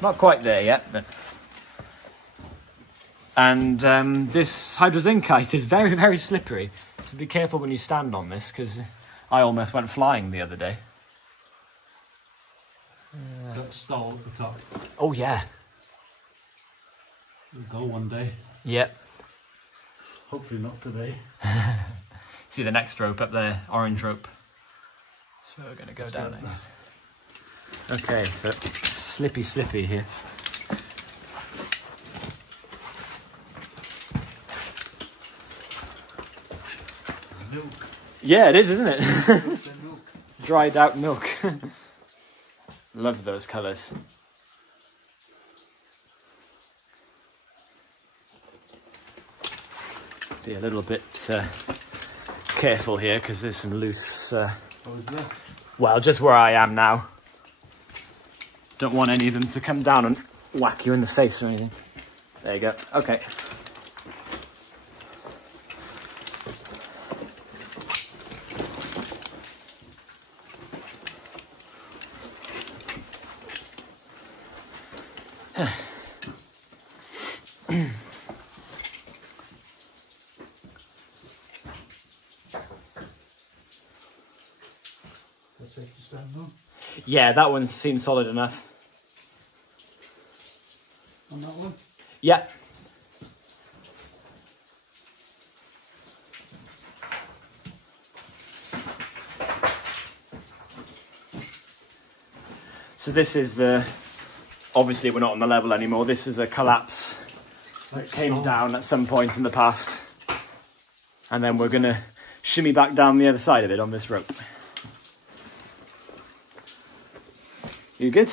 Not quite there yet, but... And this hydrozincite is very, very slippery. So be careful when you stand on this, because I almost went flying the other day. Got stall at the top. Oh, yeah. We'll go one day. Yep. Hopefully not today. See the next rope up there, orange rope. So we're going to go down next. Okay, so slippy here. Milk. Yeah, it is, isn't it? Milk. Dried out milk. Love those colours. Be a little bit careful here because there's some loose... What was that? Well, just where I am now. Don't want any of them to come down and whack you in the face or anything. There you go. Okay. Yeah, that one seems solid enough. On that one? Yeah. So this is the... Obviously we're not on the level anymore. This is a collapse that came down at some point in the past. And then we're going to shimmy back down the other side of it on this rope. You good?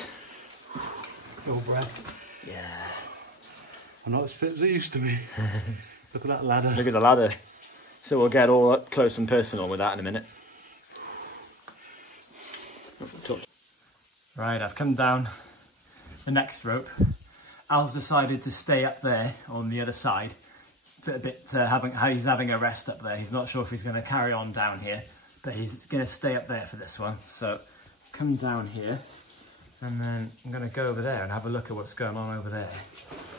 No breath. Yeah. I'm not as fit as I used to be. Look at that ladder. Look at the ladder. So we'll get all up close and personal with that in a minute. Right, I've come down the next rope. Al's decided to stay up there on the other side. A bit he's having a rest up there. He's not sure if he's going to carry on down here, but he's going to stay up there for this one. So come down here. And then I'm going to go over there and have a look at what's going on over there.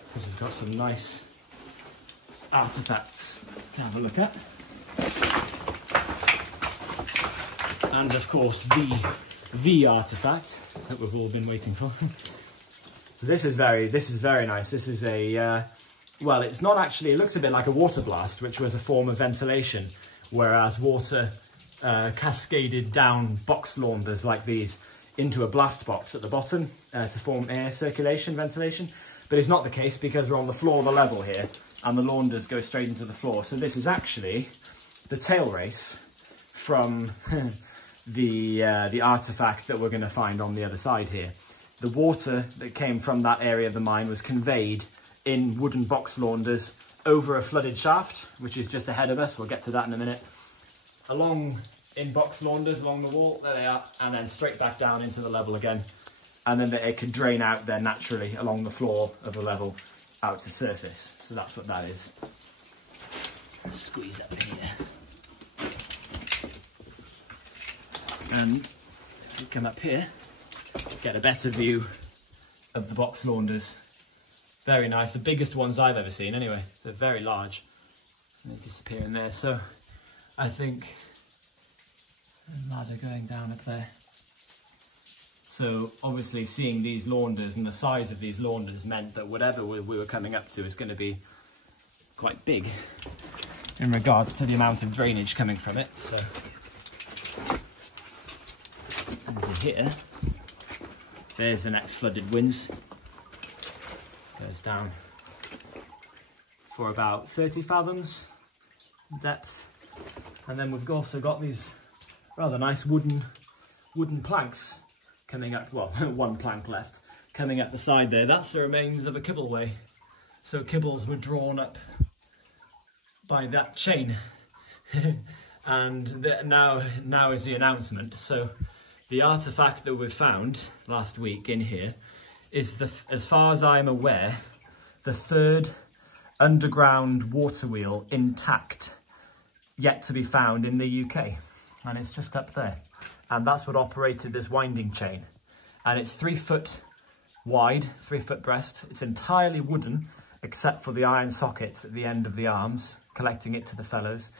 Because we've got some nice artefacts to have a look at. And of course the artifact that we've all been waiting for. So this is very nice. This is a, well, it's not actually, it looks a bit like a water blast, which was a form of ventilation, whereas water cascaded down box launders like these into a blast box at the bottom to form air circulation, ventilation. But it's not the case because we're on the floor of the level here and the launders go straight into the floor. So this is actually the tail race from the artifact that we're going to find on the other side here. The water that came from that area of the mine was conveyed in wooden box launders over a flooded shaft, which is just ahead of us. We'll get to that in a minute. Along in box launders along the wall, there they are, and then straight back down into the level again. And then it can drain out there naturally along the floor of the level out to surface. So that's what that is. Squeeze up in here. And if we come up here, get a better view of the box launders. Very nice, the biggest ones I've ever seen anyway. They're very large. And they disappear in there, so I think a ladder going down up there. So obviously seeing these launders and the size of these launders meant that whatever we were coming up to is going to be quite big in regards to the amount of drainage coming from it. So under here, there's the next flooded winds. Goes down for about 30 fathoms depth. And then we've also got these rather nice wooden planks coming up, well, one plank left, coming up the side there. That's the remains of a kibbleway. So kibbles were drawn up by that chain. And now is the announcement. So the artifact that we found last week in here is, as far as I'm aware, the third underground water wheel intact yet to be found in the UK. And it's just up there. And that's what operated this winding chain. And it's 3 foot wide, 3 foot breast. It's entirely wooden, except for the iron sockets at the end of the arms, connecting it to the felloes.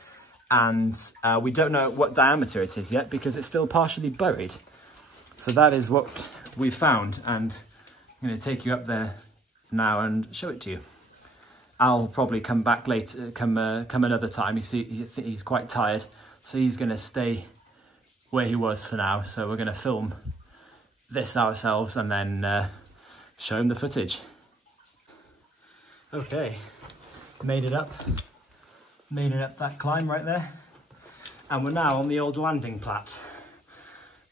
And we don't know what diameter it is yet because it's still partially buried. So that is what we found, and I'm going to take you up there now and show it to you. I'll probably come back later, come another time. You see, he's quite tired, so he's going to stay where he was for now. So we're going to film this ourselves and then show him the footage. Okay, made it up that climb right there, and we're now on the old landing plat,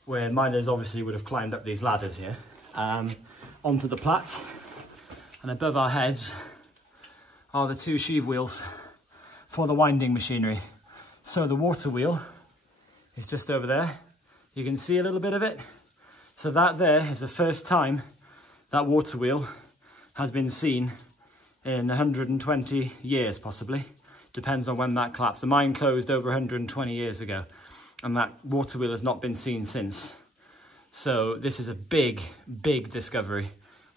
where miners obviously would have climbed up these ladders here, onto the plat, and above our heads are the 2 sheave wheels for the winding machinery. So the water wheel is just over there. You can see a little bit of it. So that there is the first time that water wheel has been seen in 120 years, possibly. Depends on when that collapsed. The mine closed over 120 years ago, and that water wheel has not been seen since. So this is a big, big discovery.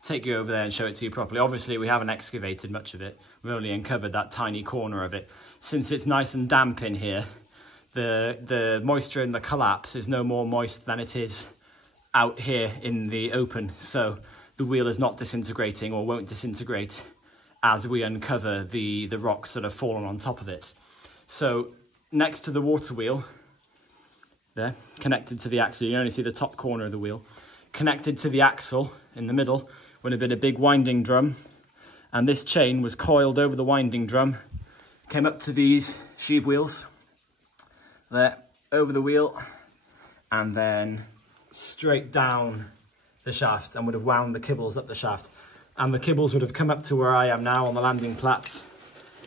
Take you over there and show it to you properly. Obviously, we haven't excavated much of it. We've only uncovered that tiny corner of it. Since it's nice and damp in here, the moisture in the collapse is no more moist than it is out here in the open. So the wheel is not disintegrating, or won't disintegrate, as we uncover the rocks that have fallen on top of it. So next to the water wheel, there, connected to the axle, you only see the top corner of the wheel, connected to the axle in the middle would have been a big winding drum, and this chain was coiled over the winding drum, came up to these sheave wheels, there, over the wheel, and then straight down the shaft, and would have wound the kibbles up the shaft. And the kibbles would have come up to where I am now on the landing plats,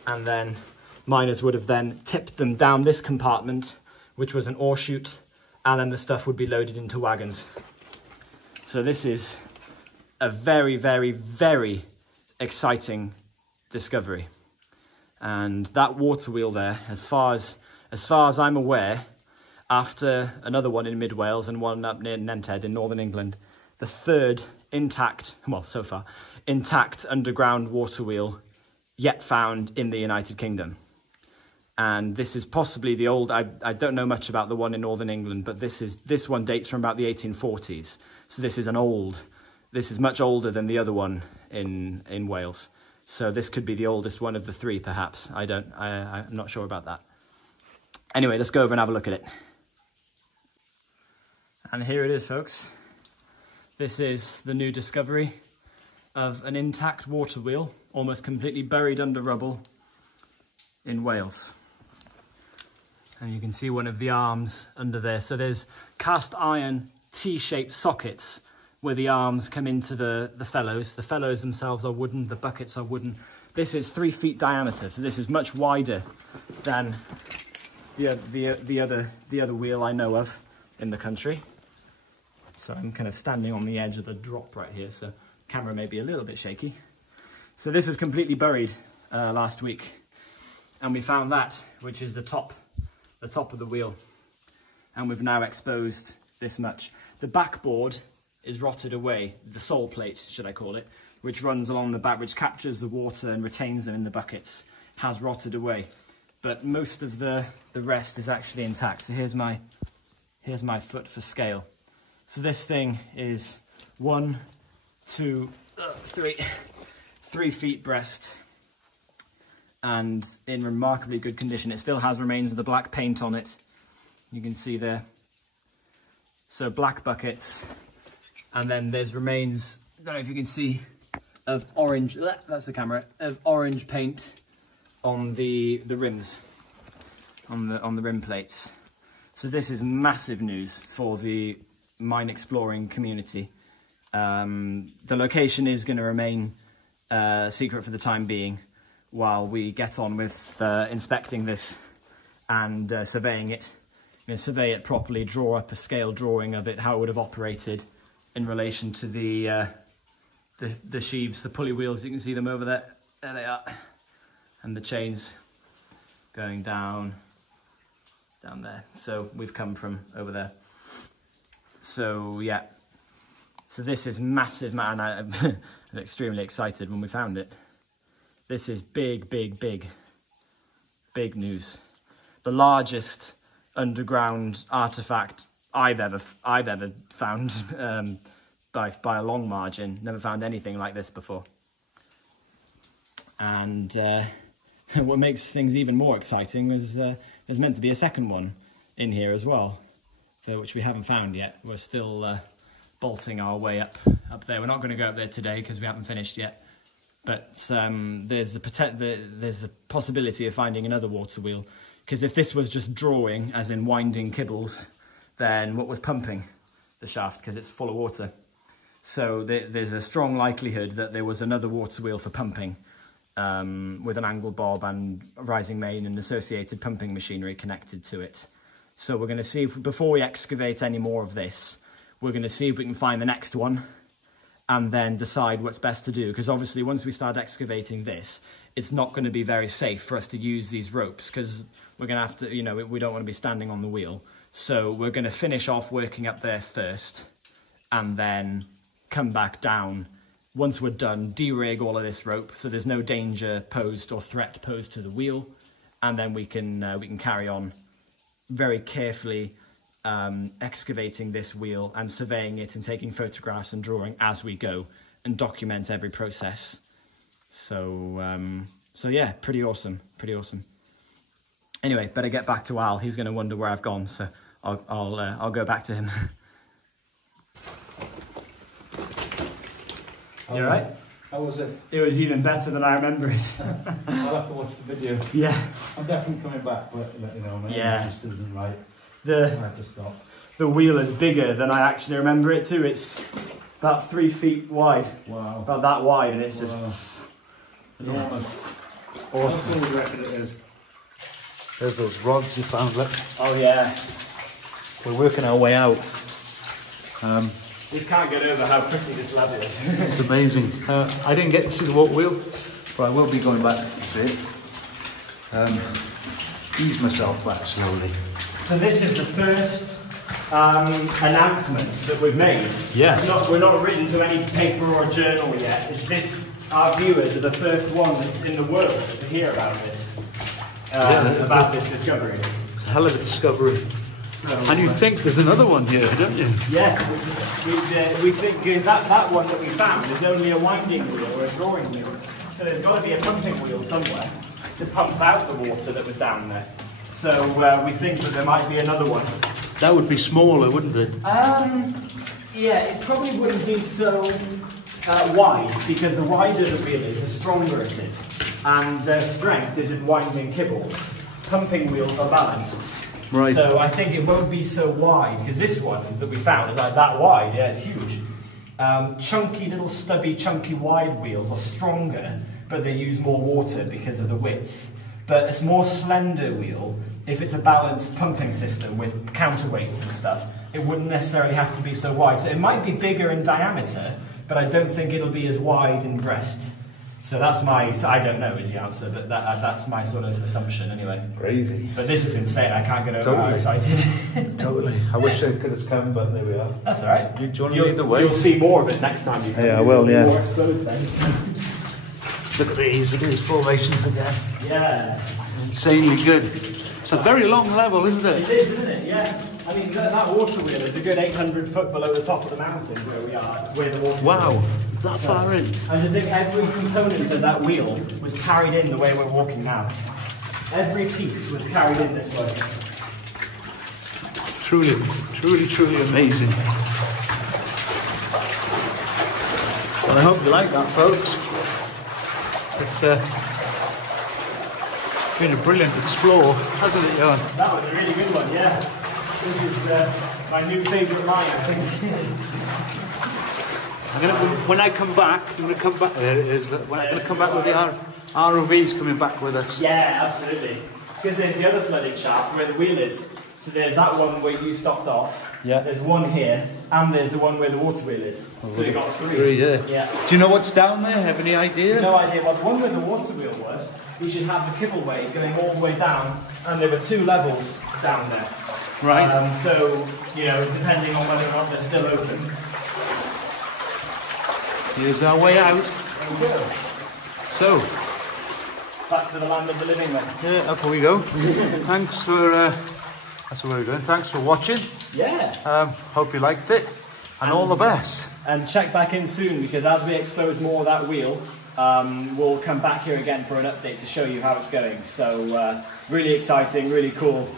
and then miners would have then tipped them down this compartment, which was an ore chute, and then the stuff would be loaded into wagons. So this is a very, very, very exciting discovery. And that water wheel there, as far as I'm aware, after another one in mid Wales and one up near Nented in northern England, the third intact, well, so far, intact underground water wheel yet found in the United Kingdom. And this is possibly the old, I don't know much about the one in northern England, but this one dates from about the 1840s. So this is much older than the other one in Wales. So this could be the oldest one of the 3, perhaps. I'm not sure about that. Anyway, let's go over and have a look at it. And here it is, folks. This is the new discovery of an intact water wheel, almost completely buried under rubble in Wales. And you can see one of the arms under there. So there's cast iron T-shaped sockets where the arms come into the felloes. The fellows themselves are wooden, the buckets are wooden. This is 3 feet diameter, so this is much wider than the other wheel I know of in the country. So I'm kind of standing on the edge of the drop right here, so the camera may be a little bit shaky. So this was completely buried last week, and we found that, which is the top of the wheel, and we've now exposed this much. The backboard is rotted away, the sole plate, should I call it, which runs along the back, which captures the water and retains them in the buckets, has rotted away. But most of the rest is actually intact. So here's my foot for scale. So this thing is 1, 2, 3 feet breast, and in remarkably good condition. It still has remains of the black paint on it. You can see there. So black buckets, and then there's remains, I don't know if you can see, of orange, that's the camera, of orange paint on the rims, on the rim plates. So this is massive news for the mine exploring community. The location is going to remain secret for the time being while we get on with inspecting this and surveying it. I'm going to survey it properly, draw up a scale drawing of it, how it would have operated in relation to the sheaves, the pulley wheels. You can see them over there. There they are. And the chains going down there. So we've come from over there. So yeah, So this is massive, man. I was extremely excited when we found it. This is big, big, big, big news. The largest underground artifact I've ever found by a long margin. Never found anything like this before. And what makes things even more exciting is there's meant to be a second one in here as well, which we haven't found yet. We're still bolting our way up there. We're not going to go up there today because we haven't finished yet. But there's a possibility of finding another water wheel, because if this was just drawing, as in winding kibbles, then what was pumping the shaft? Because it's full of water. So there's a strong likelihood that there was another water wheel for pumping, with an angle bob and a rising main and associated pumping machinery connected to it. So we're going to see if, before we excavate any more of this, we're going to see if we can find the next one and then decide what's best to do. Because obviously once we start excavating this, it's not going to be very safe for us to use these ropes, because we're going to have to, you know, we don't want to be standing on the wheel. So we're going to finish off working up there first and then come back down. Once we're done, de-rig all of this rope so there's no danger posed or threat posed to the wheel, and then we can carry on very carefully excavating this wheel and surveying it and taking photographs and drawing as we go and document every process. So yeah, pretty awesome. Anyway, better get back to Al. He's going to wonder where I've gone, so I'll go back to him. You all right? How was it? It was even better than I remember it. I'll have to watch the video. Yeah. I'm definitely coming back, but let you know, mate. Yeah. It just isn't right. I have to stop. The wheel is bigger than I actually remember it too. It's about 3 feet wide. Wow. About that wide, and it's just enormous. awesome. What do you reckon it is? There's those rods you found, look. Oh yeah. We're working our way out. Just can't get over how pretty this level is. It's amazing. I didn't get to see the water wheel, but I will be going back to see it. Ease myself back slowly. So this is the first announcement that we've made. Yes. We're not written to any paper or journal yet. Our viewers are the first ones in the world to hear about this. About this discovery. It's a hell of a discovery. So, And you think there's another one here, don't you? Yeah, we think that one that we found is only a winding wheel or a drawing wheel. So there's got to be a pumping wheel somewhere to pump out the water that was down there. So we think that there might be another one. That would be smaller, wouldn't it? Yeah, it probably wouldn't be so wide, because the wider the wheel is, the stronger it is. And strength is in winding kibbles. Pumping wheels are balanced. Right. So I think it won't be so wide, because this one that we found is like that wide. Yeah, it's huge. Chunky, little stubby, chunky wide wheels are stronger, but they use more water because of the width. But a more slender wheel, if it's a balanced pumping system with counterweights and stuff, it wouldn't necessarily have to be so wide. So it might be bigger in diameter, but I don't think it'll be as wide in breast. So that's my, I don't know is the answer, but that's my sort of assumption anyway. Crazy. But this is insane, I can't get over how excited. Totally. I wish I could have come, but there we are. That's alright. Do you want to lead the way? You'll see more of it next time you come. Yeah, I will, yeah. More exposed things. Look at these, it is formations again. Yeah. Insanely good. It's a very long level, isn't it? It is, isn't it? Yeah. I mean, that water wheel is a good 800 foot below the top of the mountain where we are, where the water Wow, wheel is that far in? And I think every component of that wheel was carried in the way we're walking now. Every piece was carried in this way. Truly, truly, truly amazing. Well, I hope you like that, folks. It's been a brilliant explore, hasn't it, Ioan? That was a really good one, yeah. This is my new favourite line, I think. When I come back, I'm going to come back. There it is. When I'm going to come back with the ROVs coming back with us. Yeah, absolutely. Because there's the other flooding shaft where the wheel is. So there's that one where you stopped off. Yeah. There's one here, and there's the one where the water wheel is. So you've got three. Yeah. Yeah. Do you know what's down there? Have any idea? No idea. Well, the one where the water wheel was, we should have the kibbleway going all the way down, and there were 2 levels down there. Right. So, you know, depending on whether or not they're still open. here's our way out. There we go. So, Back to the land of the living then. yeah, up we go. Thanks for, that's what we're doing. Thanks for watching. Yeah. Hope you liked it. And all the best. And check back in soon, because as we expose more of that wheel, we'll come back here again for an update to show you how it's going. So really exciting, really cool.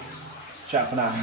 Ciao for now.